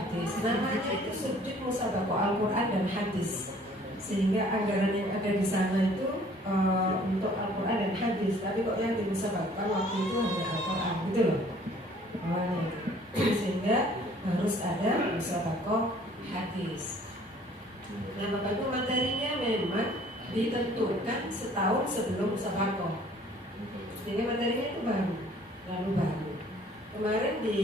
hadis. Namanya itu sudut musabaqah Al-Quran dan hadis, sehingga anggaran yang ada di sana itu untuk Al-Quran dan hadis. Tapi kok yang dimusabaqahkan waktu itu hanya Al-Quran, gitu loh awalnya. Sehingga harus ada musabaqah hadis. Nah, maka itu materinya memang ditentukan setahun sebelum musabaqah. Jadi materinya itu baru, lalu baru. Kemarin di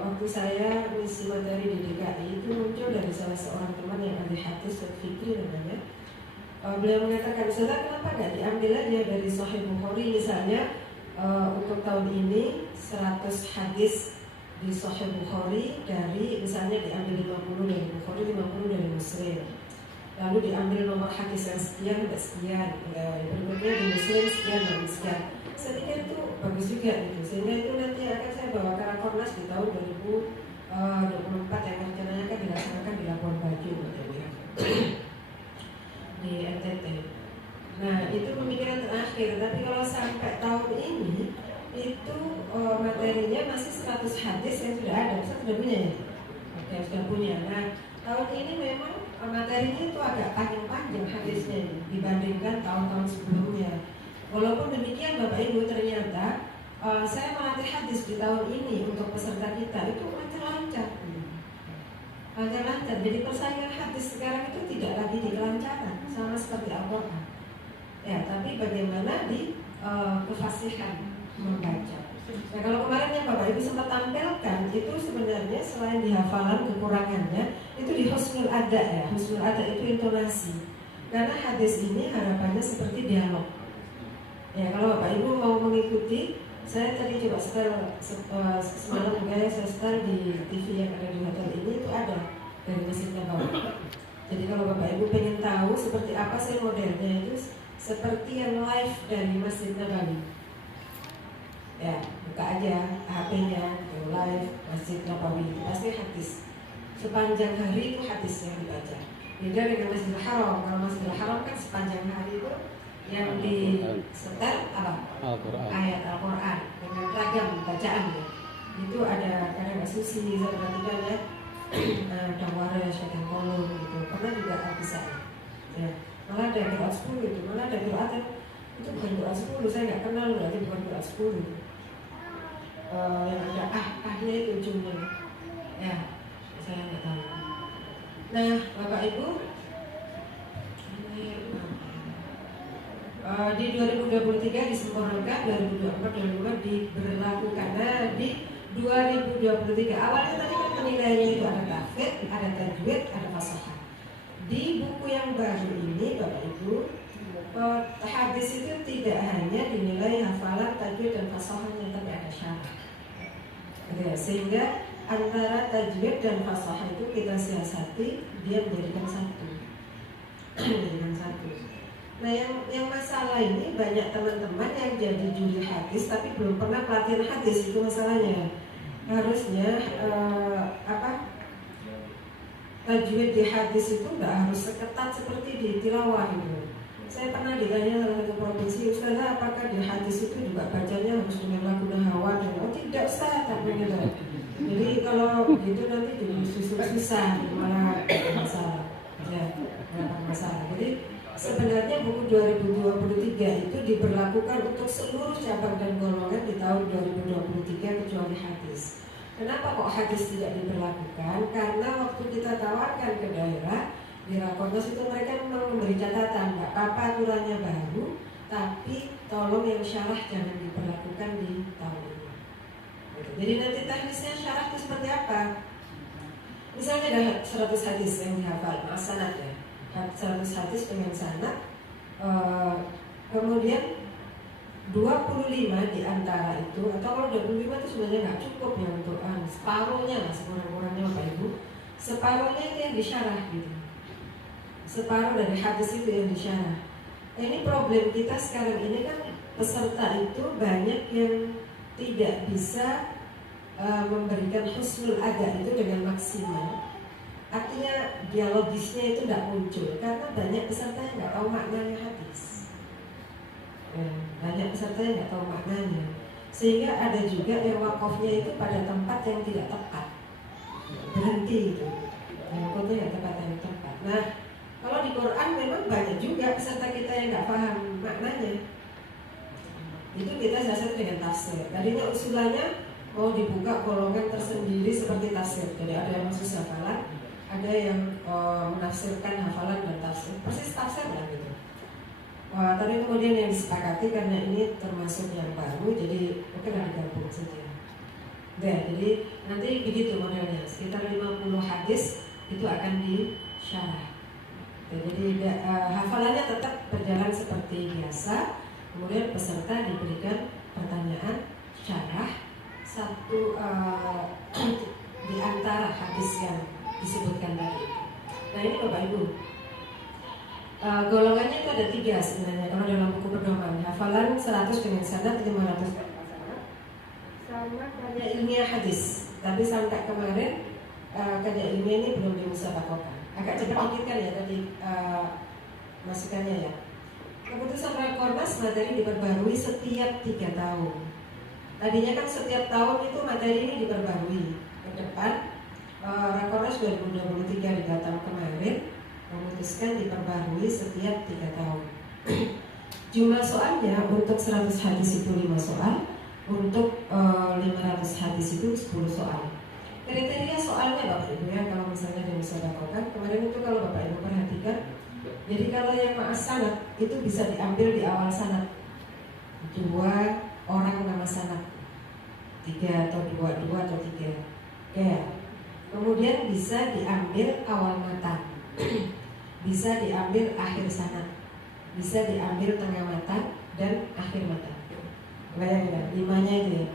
waktu saya mengisi materi di DKI itu muncul dari salah seorang teman yang ahli hadis, Ustaz Fikri namanya. Beliau mengatakan, Ustaz, kenapa nggak diambil aja dari Sahih Bukhari misalnya, untuk tahun ini 100 hadis di Sahih Bukhari, dari misalnya diambil 50 dari Bukhari, 50 dari Muslim. Lalu diambil nomor hadis yang sekian dan sekian, berikutnya di Muslim sekian dan sekian. Saya pikir itu bagus juga gitu. Sehingga itu nanti akan saya bawa ke Rakornas di tahun 2024 yang rencananya akan dilaksanakan di Labuan Bajo di NTT. Nah, itu pemikiran terakhir. Tapi kalau sampai tahun ini itu materinya masih 100 hadis yang sudah ada. Saya sudah punya ya? Oke, sudah punya. Nah, tahun ini memang materinya itu agak panjang-panjang hadisnya dibandingkan tahun-tahun sebelumnya. Walaupun demikian Bapak Ibu, ternyata saya melatih hadis di tahun ini untuk peserta kita itu lancar-lancar. Lancar-lancar. Jadi persaingan hadis sekarang itu tidak lagi di kelancaran, sama seperti Al-Quran. Ya, tapi bagaimana di kefasihan membaca. Nah, kalau kemarin yang Bapak Ibu sempat tampilkan itu sebenarnya selain di hafalan kekurangannya itu di husnul ada ya. Husnul ada itu intonasi. Karena hadis ini harapannya seperti dialog. Ya, kalau Bapak Ibu mau mengikuti, saya tadi coba setel semalam juga ya, saya setel di TV yang ada di hotel ini itu ada dari Masjid Nabawi. Jadi kalau Bapak Ibu pengen tahu seperti apa sih modelnya, itu seperti yang live dari Masjid Nabawi. Ya, buka aja HP-nya, live Masjid Nabawi, pasti hadis. Sepanjang hari itu hadis yang dibaca. Beda dengan Masjidil Haram. Kalau Masjidil Haram kan sepanjang hari itu yang di setel apa? Al-Quran. Ayat Al-Quran dengan ragam bacaan ya. Itu ada kadang susi, saya perhatikan ya, dawara, syaitan kolom gitu. Pernah juga bisa ya. Malah ada doa 10 itu, malah ada doa itu bukan doa 10, saya nggak kenal berarti bukan doa 10. Yang ada ahnya itu ujungnya ya, saya nggak tahu. Nah, Bapak Ibu, di 2023 disempurnakan, 2024 diberlakukan. Nah, di 2023 awalnya tadi kan penilaiannya itu ada tahfidz, ada tajwid, ada fasahah. Di buku yang baru ini Bapak Ibu, hadis itu tidak hanya dinilai hafalan, tajwid dan fasahahnya, tapi ada syarat. Sehingga antara tajwid dan fasahah itu kita siasati, dia menjadikan satu. Menjadikan satu. Nah, yang masalah ini banyak teman-teman yang jadi juri hadis tapi belum pernah pelatihan hadis, itu masalahnya. Harusnya tajwid di hadis itu nggak harus seketat seperti di tilawah gitu. Saya pernah ditanya salah satu provinsi, Ustazah, apakah di hadis itu juga bacanya harus dengan lagu hawa dan tidak, Ustaz, tapi gitu. Jadi kalau gitu nanti jadi susah, malah masalah. Ya, masalah. Jadi sebenarnya buku 2023 itu diberlakukan untuk seluruh cabang dan golongan di tahun 2023 kecuali hadis. Kenapa kok hadis tidak diberlakukan? Karena waktu kita tawarkan ke daerah di Rakornas itu mereka memang memberi catatan, nggak apa-apa aturannya baru, tapi tolong yang syarah jangan diberlakukan di tahun ini. Jadi nanti teknisnya syarah itu seperti apa? Misalnya ada 100 hadis yang dihafal, sanad ya. 100 hadis dengan sanad, kemudian 25 di antara itu, atau kalau 25 itu sebenarnya nggak cukup ya untuk separuhnya lah, sekurang-kurangnya Bapak Ibu, separuhnya itu yang disyarah gitu, separuh dari hadis itu yang disyarah. Nah, ini problem kita sekarang ini kan, peserta itu banyak yang tidak bisa memberikan husnul ada itu dengan maksimal. Artinya dialogisnya itu tidak muncul karena banyak peserta yang nggak tahu maknanya hadis. Banyak peserta yang nggak tahu maknanya, sehingga ada juga yang wakafnya itu pada tempat yang tidak tepat, berhenti ganti itu. Kode ya tepat yang tepat. Nah, kalau di Quran memang banyak juga peserta kita yang nggak paham maknanya. Itu kita selesai dengan tafsir. Tadinya usulannya mau dibuka golongan tersendiri seperti tafsir. Jadi ada yang khusus hafalan, ada yang menafsirkan hafalan dan tafsir. Persis tafsir lah gitu. Tapi kemudian yang disepakati karena ini termasuk yang baru, jadi oke lah digabung saja. Nah, jadi nanti begitu modelnya. Sekitar 50 hadis itu akan disyarah. Jadi hafalannya tetap berjalan seperti biasa. Kemudian peserta diberikan pertanyaan syarah satu di antara hadis yang disebutkan tadi. Nah ini Bapak Ibu, golongannya itu ada 3 sebenarnya. Kalau dalam buku pedoman hafalan 100 dengan sanad 500 sama karya ilmiah hadis. Tapi sampai kemarin karya ilmiah ini belum dimusyawarahkan. Agak cepat dikit kan ya tadi masukannya ya. Keputusan Rakornas materi diperbarui setiap 3 tahun. Tadinya kan setiap tahun itu materi ini diperbarui. Ke depan Rakornas 2023 di Batam kemarin memutuskan diperbarui setiap 3 tahun. Jumlah soalnya untuk 100 hadis itu 5 soal, untuk 500 hadis itu 10 soal. Kriteria soalnya Bapak Ibu ya, kalau misalnya yang bisa dilakukan kemarin itu kalau Bapak Ibu perhatikan, jadi kalau yang ma'as sanad itu bisa diambil di awal sanad 2 orang nama sanad 3 atau 2 atau 3 ya. Kemudian bisa diambil awal matan, bisa diambil akhir sanad, bisa diambil tengah matan dan akhir matan. Bayangkan 5-nya itu ya.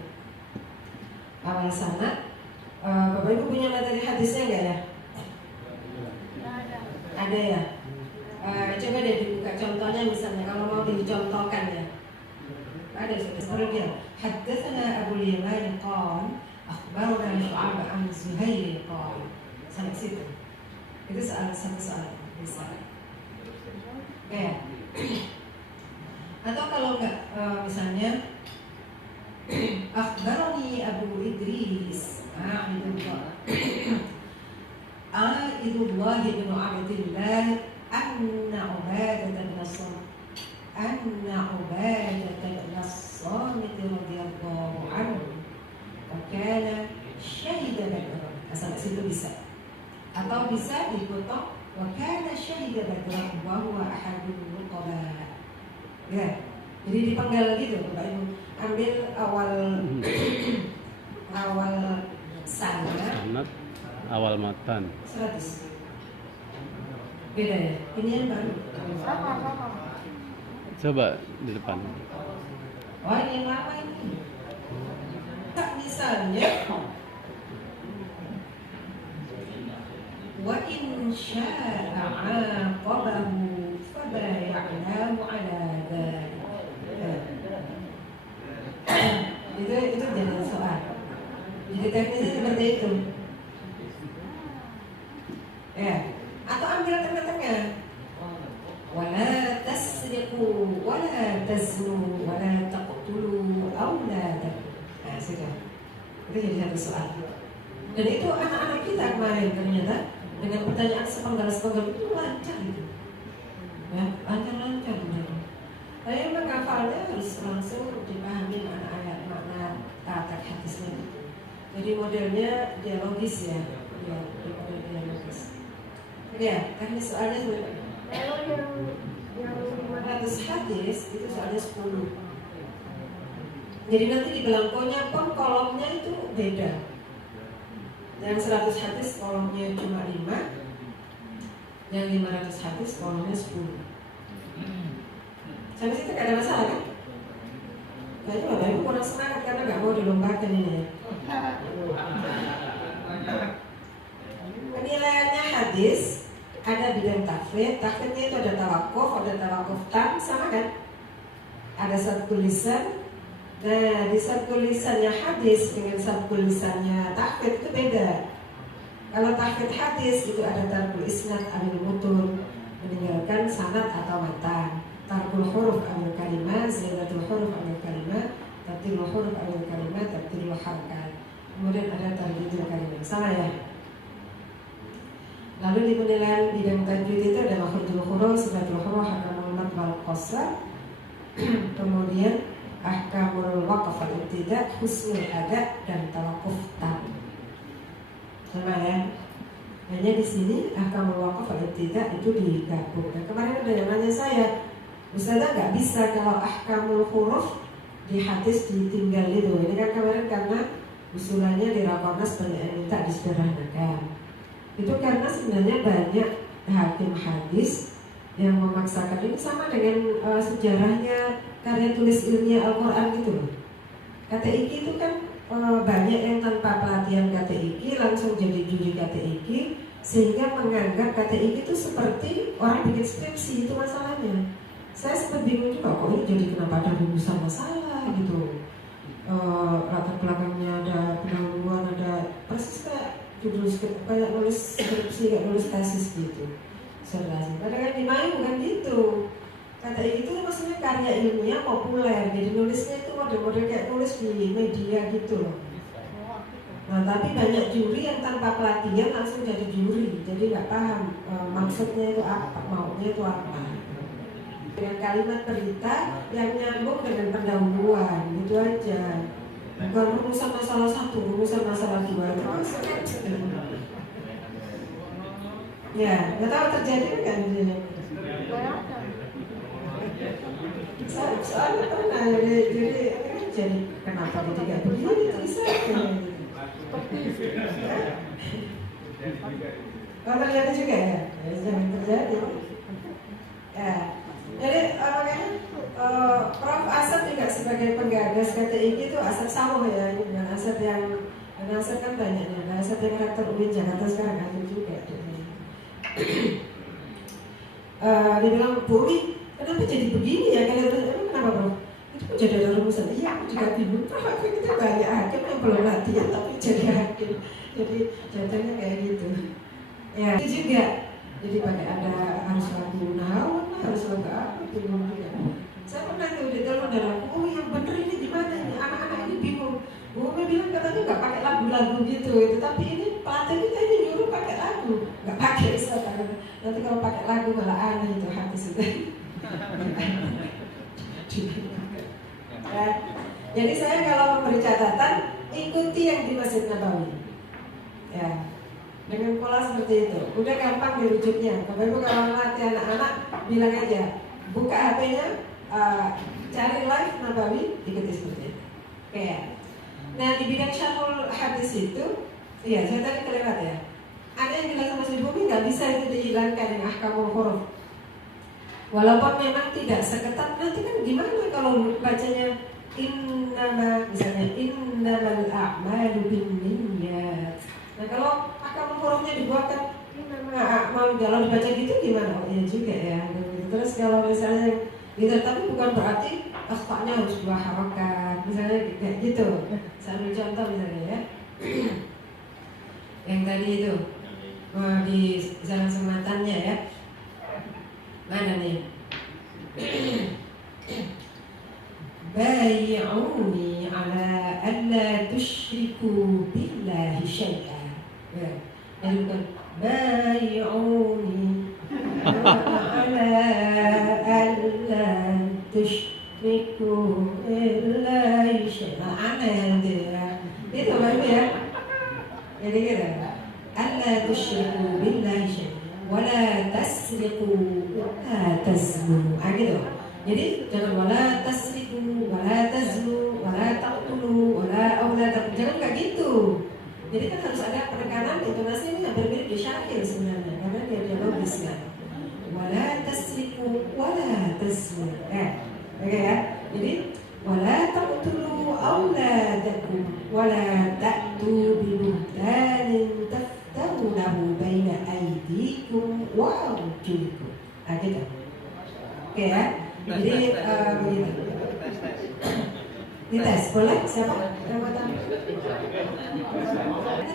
Awal sanad. Bapak Ibu punya materi hadisnya enggak ya? Ada ya? Coba deh dibuka contohnya misalnya kalau mau dicontohkan ya. Ada seperti dia. Haddatsana Abu Yaman qala akhbarana Syu'ab an Zuhair qala. Sampai situ. Itu satu soal bisa. Ya. Atau kalau enggak misalnya akhbarani Abu Idris Aidullah bin Abdillah anna Ubadah bin As-Samit radhiyallahu anhu wa kana syahida Badr. Asal situ bisa. Atau bisa dipotong wa kana syahida Badr wa huwa ahadul nuqaba. Ya. Jadi dipenggal gitu Bapak Ibu. Ambil awal sanad, awal matan 100. Beda ya? Ini yang baru. Coba di depan. Oh ini yang lama ini. Misalnya wa in syaa'a 'aqabahu fabay'nahu 'ala dzalik. Itu jadi soal. Jadi teknisnya seperti itu. Ya. Atau ambil tengah-tengah. Wala tasriqu wala taznu wala taqtulu auladakum. Nah, sudah. Itu jadi satu soal. Dan itu anak-anak kita kemarin ternyata dengan pertanyaan sepenggal-sepenggal itu lancar gitu. Ya, lancar-lancar gitu. Tapi menghafalnya harus langsung dipahami makna ayat, makna kata hadisnya. Jadi modelnya dialogis ya, ya model dialogis. Ya, karena soalnya sebenarnya kalau yang 500 hadis itu soalnya 10. Jadi nanti di belangkonya pun kolomnya itu beda. Yang 100 hadis kolomnya cuma 5, yang 500 hadis kolomnya 10. Sampai situ gak ada masalah kan? Kayaknya Bapak Ibu kurang semangat karena gak mau dilombakan ini ya. Penilaiannya hadis ada bidang tafrid. Tafridnya itu ada tawakuf tam, sama kan? Ada satu tulisan. Nah di satu tulisannya hadis dengan satu tulisannya tafrid itu beda. Kalau tafrid hadis itu ada tarkul isnad amil mutun, meninggalkan sanad atau matan. Tarkul huruf amil kalimah, ziyadatul huruf amil kalimah, tabdilul huruf amil kalimah, tabdilul harakat. Kemudian ada tarkidul kalimah. Sama ya? Lalu di penilaian bidang tajwid itu ada makhrajul huruf, sifatul huruf, ahkamul mad wal qasr. Kemudian ahkamul waqf wal ibtida, husnul ada, dan tawaqquf tam. Sama ya. Hanya di sini ahkamul waqf wal ibtida itu digabung. Nah, kemarin ada yang nanya saya, Ustazah nggak bisa kalau ahkamul huruf di hadis ditinggal itu. Ini kan kemarin karena usulannya di Rakornas banyak yang minta disederhanakan. Itu karena sebenarnya banyak hakim hadis yang memaksakan ini, sama dengan sejarahnya karya tulis ilmiah Al-Quran gitu loh. KTIQ itu kan banyak yang tanpa pelatihan KTIQ langsung jadi juri KTIQ, sehingga menganggap KTIQ itu seperti orang bikin skripsi. Itu masalahnya. Saya sempat bingung juga, kok ini jadi kenapa ada rumusan masalah gitu. Latar belakangnya ada pendahuluan, ada persis kayak judul kayak nulis skripsi, kayak nulis tesis gitu. Padahal di Mayu bukan gitu. Kata itu maksudnya karya ilmiah populer, jadi nulisnya itu model-model kayak nulis di media gitu loh. Nah, tapi banyak juri yang tanpa pelatihan langsung jadi juri, jadi nggak paham maksudnya itu apa, maunya itu apa. Dengan kalimat berita yang nyambung dengan pendahuluan, gitu aja. Bukan rumusan masalah satu, rumusan masalah dua. Ya, nggak tahu terjadi kan di sini. Soalnya pernah jadi kenapa dia tidak begini bisa? Oh, terjadi juga ya? Jangan terjadi. Ya, jadi makanya Prof. Asep juga sebagai penggagas KTIQ itu Asep sama ya, ini dengan Asep yang Asep kan banyaknya. Asep yang rektor UIN Jakarta sekarang ada juga. Dia bilang, Bu Umi, kenapa jadi begini ya? Kalian emang kenapa bro? Itu pun jadi ada rumusan. Iya, aku juga bingung. Kenapa kita banyak hakim yang belum latihan tapi jadi hakim. Jadi jatuhnya kayak gitu. Ya, itu juga. Jadi pakai ada harus lagu nahawan, harus lagu apa, bingung juga. Saya pernah tuh di telepon dari aku, oh yang bener ini gimana ini? Anak-anak ini bingung. Bu Umi bilang katanya nggak pakai lagu-lagu gitu, tapi ini pelatih kita ini nyuruh pakai lagu, nggak pakai misalkan. Nanti kalau pakai lagu malah aneh itu hadis itu. Ya. Jadi saya kalau memberi catatan ikuti yang di Masjid Nabawi. Ya, dengan pola seperti itu. Udah gampang dirujuknya. Bapak Ibu kalau melatih anak-anak bilang aja, buka HP-nya, cari live Nabawi, ikuti seperti itu. Oke ya. Nah di bidang syarhul hadis itu, iya saya tadi kelewat ya. Ada yang bilang sama si Bumi nggak bisa itu dihilangkan yang ahkamul huruf. Walaupun memang tidak seketat, nanti kan gimana kalau bacanya innama, misalnya innamal a'malu binniyat. Nah kalau ahkamul hurufnya dibuatkan innama a'malu, kalau dibaca gitu gimana? Oh iya juga ya. Terus kalau misalnya gitu, tapi bukan berarti akhtaknya harus dua harakat, misalnya kayak gitu. Saya contoh misalnya ya, yang tadi itu di jalan sematannya ya, mana nih? Bay'uni ala alla tusyriku billahi syai'an. Ya, jadi bukan bay'uni ala alla tusyriku billahi syai'an. Aneh nanti ya. Itu baru ya. Jadi gitu. Alla tusyriku billahi syai'an. Wala tasriqu wala taznu. Gitu. Jadi jangan wala tasriqu wala taznu wala taqtulu wala auladakum. Jangan kayak gitu. Jadi kan harus ada penekanan, intonasi ini hampir mirip di Syakir sebenarnya karena dia dialogis kan. Wala tasriqu wala taznu. Oke ya. Jadi wala taqtulu auladakum wala ta'tu bi buhtanin taftarunahu baina aydikum wa arjulikum. Gitu. Oke ya. Jadi begitu. Dites boleh? Siapa?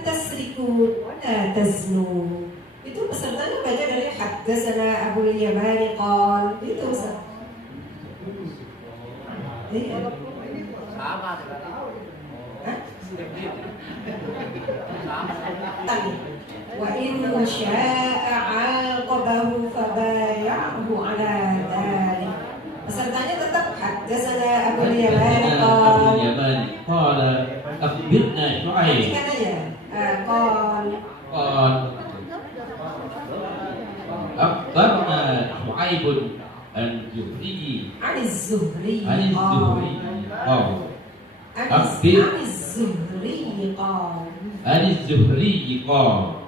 Tasriku wala taznu. Itu pesertanya baca dari haddatsana Abu Yamani qol. Itu Ustaz. Iya. Sama. wa in syaa 'aqabahu fabay'ahu 'ala dzalik. Pesertanya tetap haddatsana Abu Yaman qala akhbirna Syu'aib kan aja akhbarna Syu'aib al-Zuhri Al-Zuhri al-Zuhri al-Zuhri qala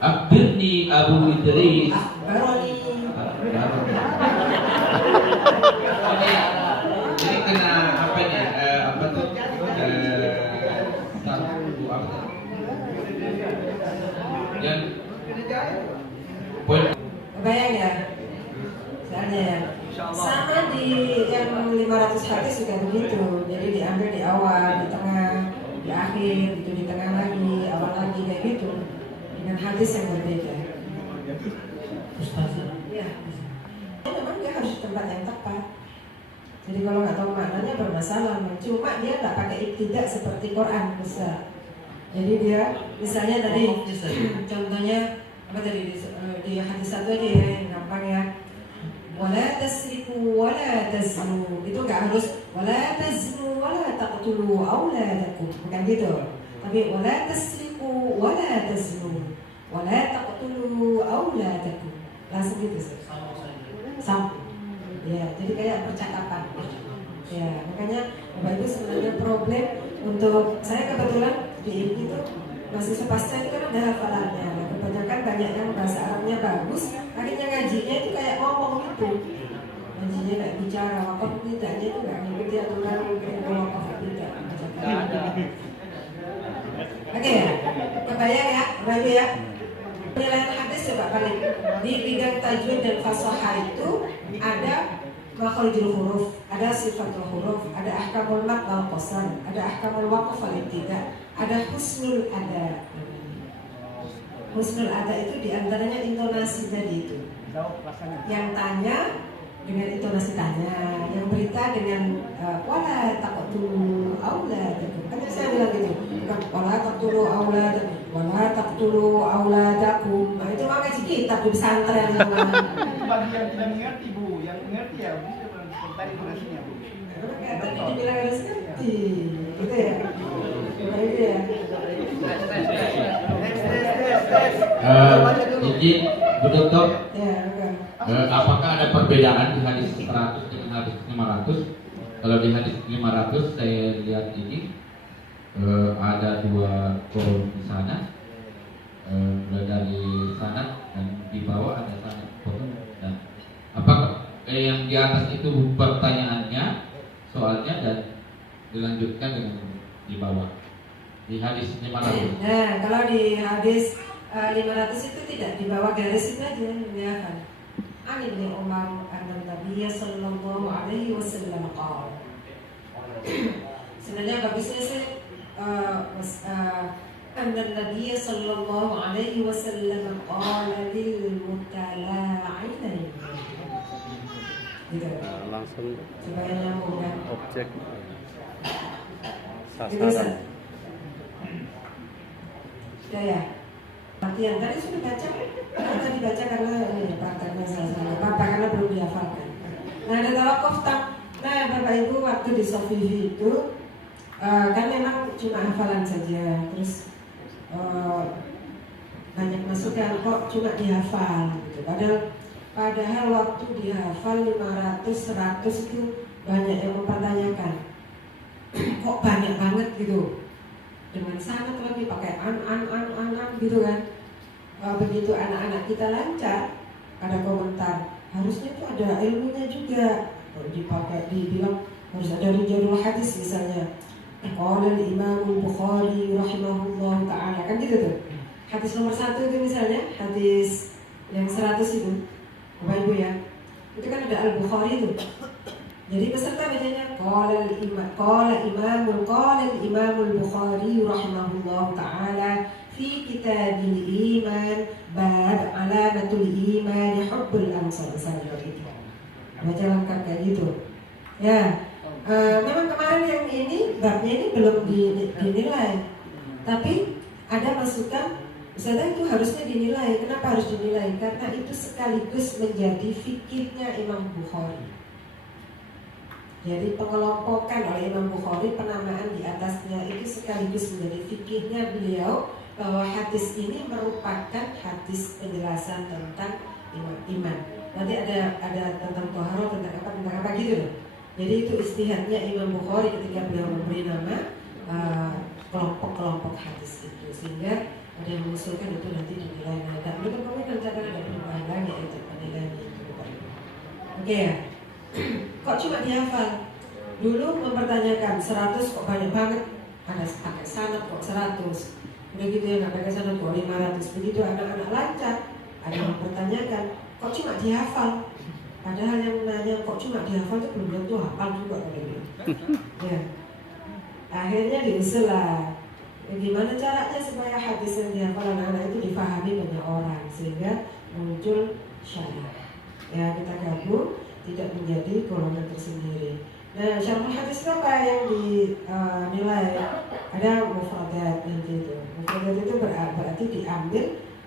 akhbirni Abu Idris Ini kena apa nih? Apa tuh? Satu apa? Yang poin. Bayang ya, misalnya ya, sama di yang 500 hadis juga begitu. Jadi diambil di awal, di tengah, di akhir, gitu di tengah lagi, awal lagi kayak gitu. Dengan hadis yang berbeda. Ya, memang dia harus di tempat yang tepat. Jadi kalau nggak tahu maknanya bermasalah. Cuma dia nggak pakai ibtidak seperti Quran besar. Jadi dia misalnya tadi contohnya apa tadi di hadis satu aja ya yang gampang ya. Wala tasriku wala taznu. Itu nggak harus wala taznu wala taqtulu auladakum. Bukan gitu. Tapi wala tasriku wala taznu wala taqtulu auladakum. Langsung gitu sih. Sama. Ya, jadi kayak percakapan. Ya, makanya Bapak Ibu sebenarnya problem untuk saya kebetulan di itu mahasiswa pasca itu kan ada hafalannya. Nah, kebanyakan banyak yang bahasa Arabnya bagus, akhirnya ngajinya itu kayak ngomong gitu. Ngajinya nggak bicara, wakaf tidaknya itu nggak ngikuti aturan wakaf tidak. Oke ya, kebayang ya, Bapak Ibu ya. Penilaian hadis coba balik di bidang tajwid dan fasahah itu ada makhrijul huruf, ada sifatul huruf, ada ahkamul mad wal qasam, ada ahkamul waqf wal ibtida, ada husnul ada. Husnul ada itu diantaranya intonasi tadi itu. Yang tanya dengan intonasi tanya, yang berita dengan wala taqtulu auladakum. Kan saya bilang gitu, bukan wala taqtulu auladakum, wala taqtulu auladakum. Nah, itu mah ngaji kitab di pesantren. Bagi yang tidak mengerti Bu, yang mengerti ya bisa tadi durasinya Bu. Tadi dibilang harus ngerti, gitu ya. Nah, itu ya. Izin Bu Dokter, Ya, bukan. apakah ada perbedaan di hadis 100 dengan hadis 500? Kalau di hadis 500 saya lihat ini ada dua kolom di sana, dari sana dan di bawah ada sana potong. Dan apakah yang di atas itu pertanyaannya, soalnya dan dilanjutkan dengan di bawah di hadis 500? Nah, kalau di hadis 500 itu tidak di bawah garis itu aja ya kan. An Ibnu Umar an-Nabiy sallallahu alaihi wasallam qala. Sebenarnya bagusnya sih an-Nabiy sallallahu alaihi wasallam qala lil mutala'inain. Gitu. Langsung Supaya nyambung kan. objek Gitu, sasaran. Sudah ya. Latihan tadi sudah baca, tadi baca karena prakteknya salah apa karena belum dihafalkan. Nah, ada tawakuf tak. Nah, Bapak Ibu waktu di Sofivi itu kan memang cuma hafalan saja, terus banyak masukan kok cuma dihafal gitu. Padahal waktu dihafal 500, 100 itu banyak yang mempertanyakan kok banyak banget gitu. Dengan sangat lagi pakai an gitu kan. Begitu anak-anak kita lancar, ada komentar harusnya itu ada ilmunya juga. Dipakai dibilang harus ada rijalul hadis misalnya. Qala al-Imam Bukhari rahimahullah taala kan gitu tuh. Hadis nomor 1 itu misalnya hadis yang 100 itu, Bapak Ibu ya. Itu kan ada Al-Bukhari itu. Jadi peserta bacanya qala al-Imamul Bukhari rahimahullah taala fi kitabil iman bab alamatul iman hubbul ansar misalnya gitu. Baca lengkap kayak gitu. Ya, memang kemarin yang ini babnya ini belum dinilai, tapi ada masukan Misalnya itu harusnya dinilai. Kenapa harus dinilai? Karena itu sekaligus menjadi fikihnya Imam Bukhari. Jadi pengelompokan oleh Imam Bukhari, penamaan di atasnya itu sekaligus menjadi fikihnya beliau, bahwa hadis ini merupakan hadis penjelasan tentang iman. Nanti ada tentang toharo, tentang apa gitu loh. Jadi itu istihadnya Imam Bukhari ketika beliau memberi nama kelompok-kelompok hadis itu, sehingga ada yang mengusulkan itu nanti dinilai. Nah, belum kami rencana ada perubahan lagi itu penilaian itu. Oke ya. Kok cuma dihafal? Dulu mempertanyakan 100 kok banyak banget, ada pakai sanad kok 100. Udah gitu ya nggak pakai sanad kok 500. Begitu anak-anak lancar, ada yang mempertanyakan kok cuma dihafal. Padahal yang nanya kok cuma dihafal itu belum tentu hafal juga gitu. Ya. Akhirnya diusul lah. Gimana caranya supaya hadis yang dihafal anak-anak itu difahami banyak orang sehingga muncul syarah. Ya kita gabung, tidak menjadi golongan tersendiri. Nah, syarah hadis itu apa yang dinilai? Ada mufradat nanti itu. Mufradat itu berarti diambil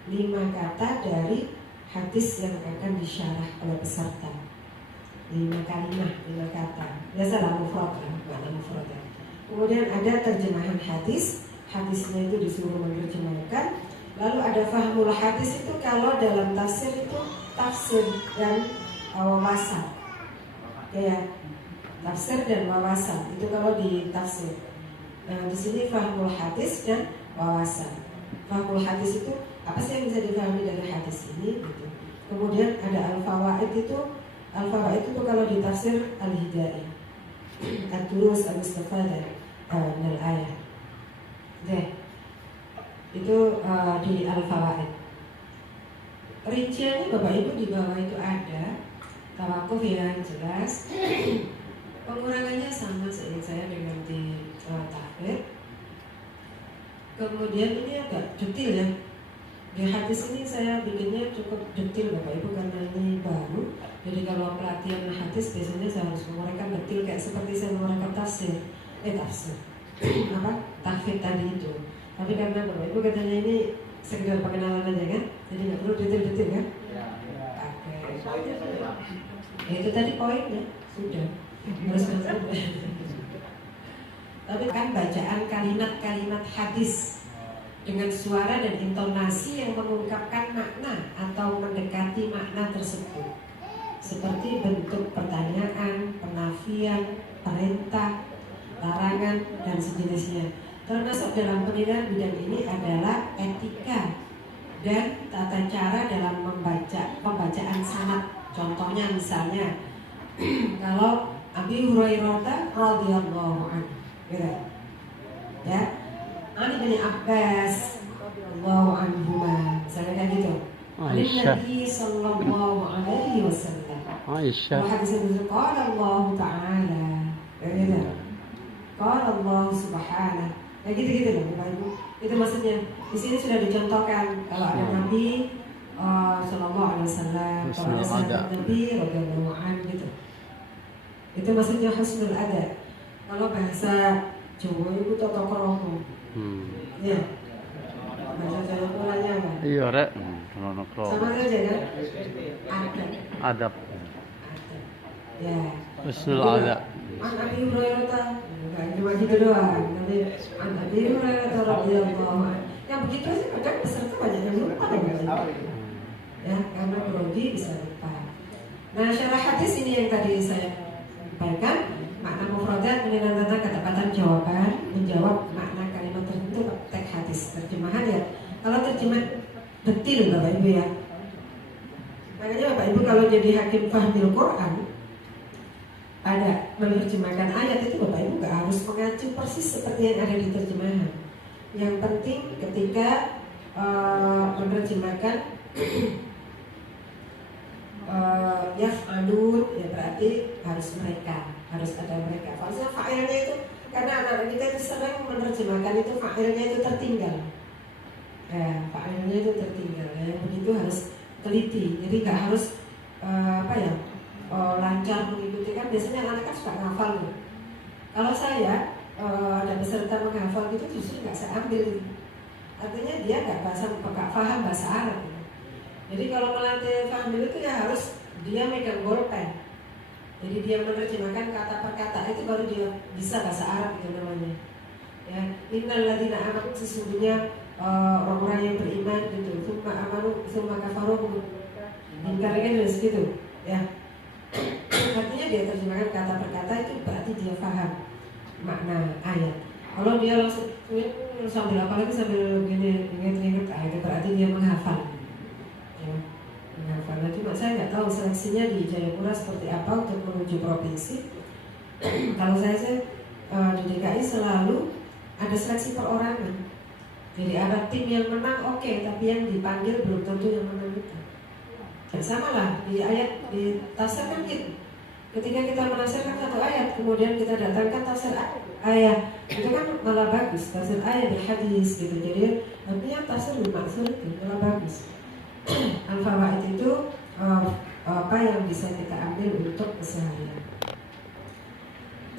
5 kata dari hadis yang akan disyarah oleh peserta. 5 kalimat, 5 kata. Biasalah mufradat, makna mufradat. Kemudian ada terjemahan hadis. Hadisnya itu disuruh menerjemahkan. Lalu ada fahmul hadis, itu kalau dalam tafsir itu tafsir dan wawasan. Ya, tafsir dan wawasan itu kalau di tafsir. Nah, di sini fahmul hadis dan wawasan. Fahmul hadis itu apa sih yang bisa dipahami dari hadis ini? Gitu. Kemudian ada al-fawaid itu. Al-fawaid itu kalau di tafsir al-hidayah, ad-durus al-mustafadah dari ayat. Deh, itu di al-fawaid. Rinciannya Bapak Ibu di bawah itu ada. Tawakuf yang jelas. Pengurangannya sama seingat saya dengan di tahfidz. Kemudian ini agak detail ya. Di hadis ini saya bikinnya cukup detail Bapak Ibu karena ini baru. Jadi kalau pelatihan hadis biasanya saya harus menguraikan detail kayak seperti saya menguraikan tafsir. Tahfidz tadi itu. Tapi karena Bapak Ibu katanya ini sekedar pengenalan aja kan, jadi nggak perlu detail-detail kan? Oke. Itu tadi poinnya sudah. Harus Tapi kan bacaan kalimat-kalimat hadis dengan suara dan intonasi yang mengungkapkan makna atau mendekati makna tersebut, seperti bentuk pertanyaan, penafian, perintah, larangan, dan sejenisnya. Termasuk dalam penilaian bidang ini adalah etika dan tata cara dalam pembacaan sanad. Contohnya misalnya kalau Abi Hurairah radhiyallahu anhu, gitu. Ya, Ani bin Abbas radhiyallahu anhuma, misalnya kayak gitu. Nabi sallallahu alaihi wasallam. Aisyah. Hadis itu qala Allah Ta'ala, gitu. Qala Allah Subhanahu. Ya gitu-gitu loh Bapak Ibu. Itu maksudnya. Di sini sudah dicontohkan kalau ada Nabi sallallahu alaihi wasallam, kalau ada sahabat Nabi radhiyallahu anhu gitu. Itu maksudnya husnul adab. Kalau bahasa Jawa itu tata krama. Ya. Bahasa Jawa polanya apa? Iya, Rek. Sama saja kan? Adab. Ya. Husnul adab. An Abi Hurairah, bukan cuma gitu doang, tapi An Abi Hurairah radhiyallahu anhu. Yang begitu sih kadang peserta banyak yang lupa kan? Ya, karena grogi bisa lupa. Nah, syarah hadis ini yang tadi saya sampaikan, makna mufradat menilai tentang ketepatan jawaban, menjawab makna kalimat tertentu teks hadis. Terjemahan ya, kalau terjemah detil Bapak Ibu ya. Makanya Bapak Ibu kalau jadi hakim fahmil Quran, ada menerjemahkan ayat itu Bapak Ibu gak harus mengacu persis seperti yang ada di terjemahan. Yang penting ketika menerjemahkan yaf'alun, ya berarti harus mereka, harus ada mereka. Kalau fa'ilnya itu, karena anak-anak kita itu sering menerjemahkan itu fa'ilnya itu tertinggal. Ya, fa'ilnya itu tertinggal. Ya, begitu harus teliti. Jadi nggak harus lancar mengikuti, kan biasanya anak-anak kan suka ngafal nih. Kalau saya ada peserta menghafal gitu justru nggak saya ambil. artinya dia nggak paham bahasa Arab. Jadi kalau melatih faham itu ya harus dia megang bolpen. Jadi dia menerjemahkan kata per kata, itu baru dia bisa bahasa Arab itu namanya. Ya, innal ladzina amanu, sesungguhnya orang-orang yang beriman gitu. Tsumma amanu tsumma kafaru ingkarnya dari situ. Ya. Artinya dia terjemahkan kata per kata, itu berarti dia paham makna ayat. Kalau dia langsung sambil apa lagi sambil gini inget-inget, itu berarti dia menghafal. Ya, menghafal. Nah, cuma saya nggak tahu seleksinya di Jayapura seperti apa untuk menuju provinsi. Kalau saya sih di DKI selalu ada seleksi perorangan. Jadi ada tim yang menang oke, tapi yang dipanggil belum tentu yang menang itu. Ya, sama lah di ayat di tafsir kan gitu. Ketika kita menafsirkan satu ayat, kemudian kita datangkan tafsir ayat, itu kan malah bagus. Tafsir ayat berhadis gitu. Jadi artinya tafsir bermaksud itu malah bagus. Al-fawaid itu apa yang bisa kita ambil untuk keseharian.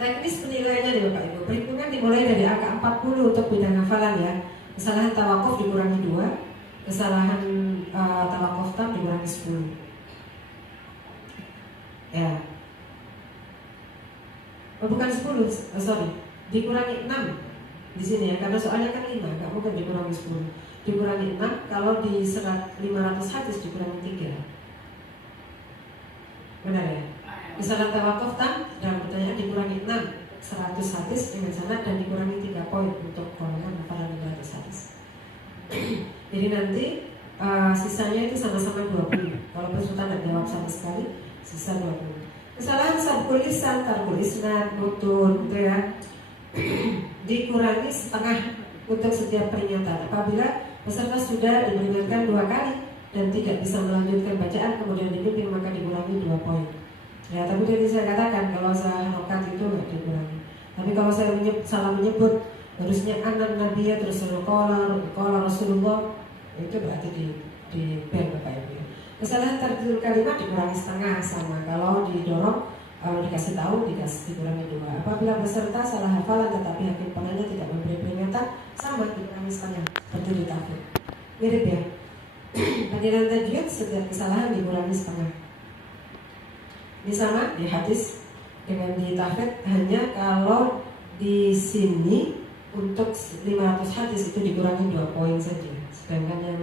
Teknis penilaiannya nih Bapak Ibu. Perhitungan dimulai dari angka 40 untuk bidang hafalan ya. Kesalahan tawakuf dikurangi 2, kesalahan tawakuf tam dikurangi 10. Ya. Oh, bukan 10, sorry. Dikurangi 6 di sini ya, karena soalnya kan 5, nggak mungkin dikurangi 10. Dikurangi 6, kalau di 500 hadis dikurangi 3. Benar ya? Kesalahan tawakuf tam dalam pertanyaan dikurangi 6, 100 hadis dengan sanad dan dikurangi 3 poin untuk golongan hafalan 500 hadis. Jadi nanti sisanya itu sama-sama 20. Kalau peserta tidak jawab sama sekali, sisa 20. Kesalahan sabkul lisan, tarkul isnad, mutun gitu ya, dikurangi setengah untuk setiap peringatan. Apabila peserta sudah diperingatkan 2 kali dan tidak bisa melanjutkan bacaan kemudian dibimbing, maka dikurangi 2 poin. Ya, tapi tadi saya katakan kalau saya harokat itu nggak dikurangi. Tapi kalau saya salah menyebut harusnya anak nabiya terus qala Rasulullah, itu berarti di ban Bapak Ibu. Kesalahan tertutur kalimat dikurangi setengah sama. Kalau didorong, kalau dikasih tahu dikurangi 2. Apabila peserta salah hafalan tetapi hakim penanya tidak memberi peringatan, sama dikurangi setengah seperti di tahfidz. Mirip ya. Penilaian tajwid setiap kesalahan dikurangi setengah. Ini sama di hadis dengan di tahfidz, hanya kalau di sini untuk 500 hadis itu dikurangi 2 poin saja, sedangkan yang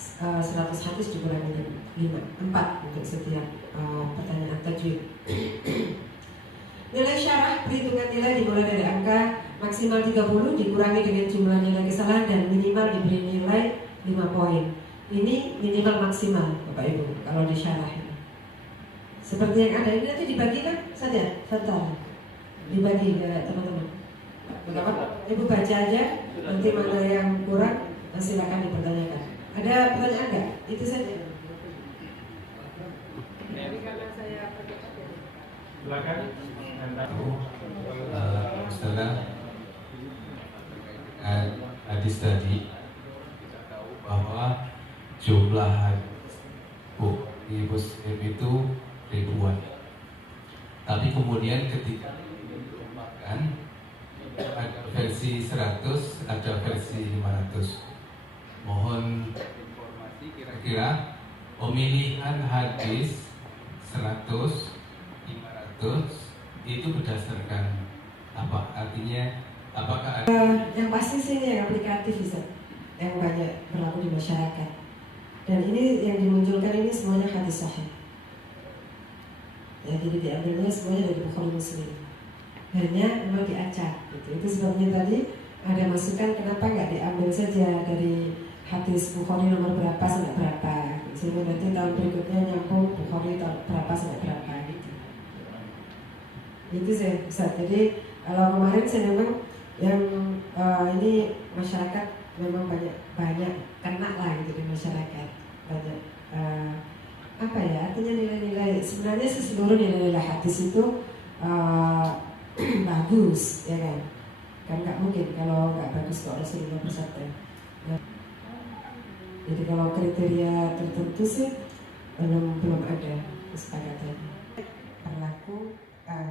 100 hadis dikurangi 4 untuk setiap pertanyaan tajwid. Nilai syarah, perhitungan nilai dimulai dari angka maksimal 30 dikurangi dengan jumlah nilai kesalahan dan minimal diberi nilai 5 poin. Ini minimal maksimal Bapak Ibu kalau di syarah ini. Seperti yang ada ini nanti dibagikan saja, sebentar. Dibagi ke teman-teman. Bapak, Ibu baca aja, nanti mana yang kurang silakan dipertanyakan. Ada pertanyaan nggak? Itu saja. Silakan. Ustazah, hadis tadi bahwa jumlah di Muslim itu ribuan, tapi kemudian ketika dikembangkan ada versi 100, ada versi 500. Mohon informasi kira-kira pemilihan hadis 100, 500 itu berdasarkan apa? Artinya apakah ada yang pasti sih ini yang aplikatif bisa, yang banyak berlaku di masyarakat. Dan ini yang dimunculkan ini semuanya hadis sahih. Ya, jadi diambilnya semuanya dari Bukhari Muslim. Hanya memang diacak gitu. Itu sebabnya tadi ada masukan kenapa nggak diambil saja dari hadis Bukhari nomor berapa sampai berapa, sehingga nanti tahun berikutnya nyambung Bukhari tahun berapa sampai berapa gitu. Itu saya bisa. Jadi kalau kemarin saya memang yang ini masyarakat memang banyak kena lah gitu di masyarakat, banyak apa ya, artinya nilai-nilai sebenarnya seluruh nilai-nilai hadis itu bagus ya kan nggak mungkin kalau nggak bagus kok Rasulullah bersabda. Jadi kalau kriteria tertentu sih belum ada kesepakatan berlaku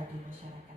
di masyarakat.